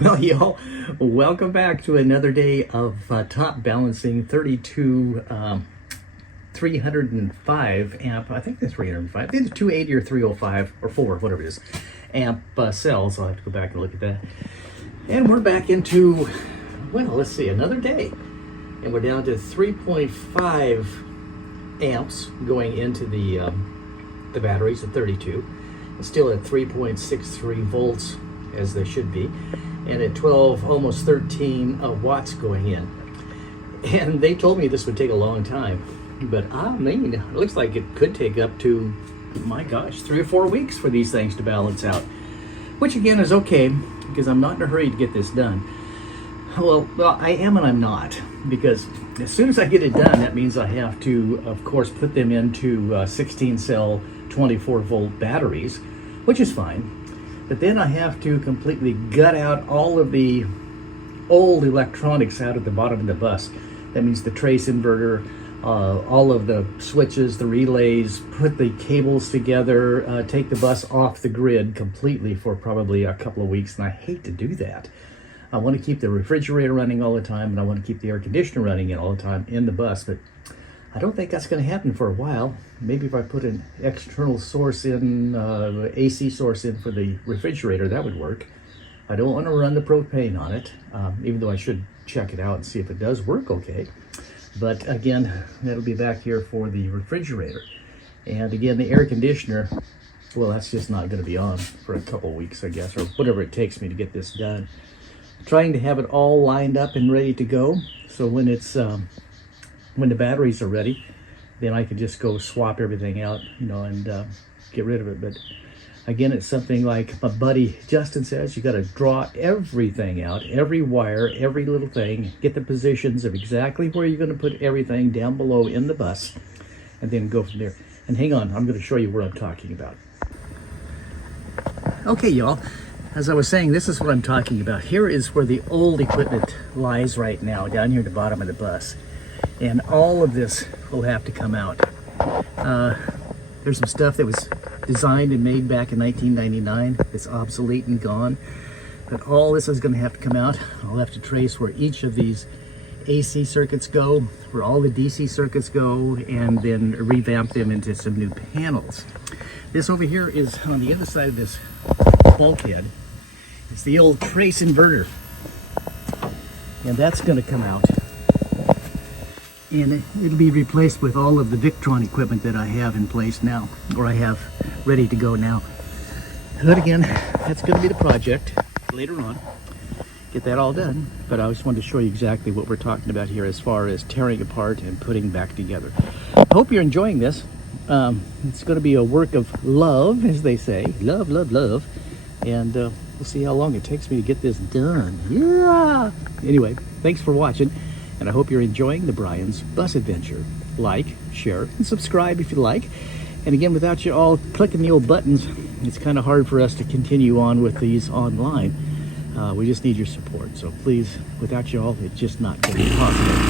Well, y'all, welcome back to another day of top balancing 32 305 amp. I think they're 305. I think it's 280 or 305 or 4, whatever it is, amp cells. I'll have to go back and look at that. And we're back into, well, let's see, another day. And we're down to 3.5 amps going into the batteries at 32. It's still at 3.63 volts as they should be, and at 12, almost 13 watts going in. And they told me this would take a long time, but I mean, it looks like it could take up to, my gosh, 3 or 4 weeks for these things to balance out, which again is okay because I'm not in a hurry to get this done. Well, I am and I'm not, because as soon as I get it done, that means I have to, of course, put them into 16 cell 24 volt batteries, which is fine. But then I have to completely gut out all of the old electronics out at the bottom of the bus. That means the trace inverter, all of the switches, the relays, put the cables together, take the bus off the grid completely for probably a couple of weeks, and I hate to do that. I want to keep the refrigerator running all the time, and I want to keep the air conditioner running all the time in the bus, but I don't think that's going to happen for a while. Maybe if I put an external source in, AC source in for the refrigerator, that would work. I don't want to run the propane on it, even though I should check it out and see if it does work okay. But again, that'll be back here for the refrigerator. And again, the air conditioner, well, that's just not going to be on for a couple weeks, I guess, or whatever it takes me to get this done. Trying to have it all lined up and ready to go, so when it's when the batteries are ready, then I can just go swap everything out, and get rid of it. But again, it's something like my buddy Justin says, you got to draw everything out, every wire, every little thing, get the positions of exactly where you're going to put everything down below in the bus, and then go from there. And hang on, I'm going to show you what I'm talking about. Okay, y'all. As I was saying, this is what I'm talking about. Here is where the old equipment lies right now, down here at the bottom of the bus. And all of this will have to come out. There's some stuff that was designed and made back in 1999 that's obsolete and gone. But all this is going to have to come out. I'll have to trace where each of these AC circuits go, where all the DC circuits go, and then revamp them into some new panels. This over here is on the other side of this bulkhead. It's the old trace inverter, and that's going to come out, and it'll be replaced with all of the Victron equipment that I have in place now, or I have ready to go now. But again, that's going to be the project later on, get that all done. But I just wanted to show you exactly what we're talking about here as far as tearing apart and putting back together. I hope you're enjoying this. It's going to be a work of love, as they say. Love, love, love. And we'll see how long it takes me to get this done. Yeah! Anyway, thanks for watching, and I hope you're enjoying the Brian's Bus Adventure. Like, share, and subscribe if you like. And again, without you all clicking the old buttons, it's kind of hard for us to continue on with these online. We just need your support. So please, without you all, it's just not going to be possible.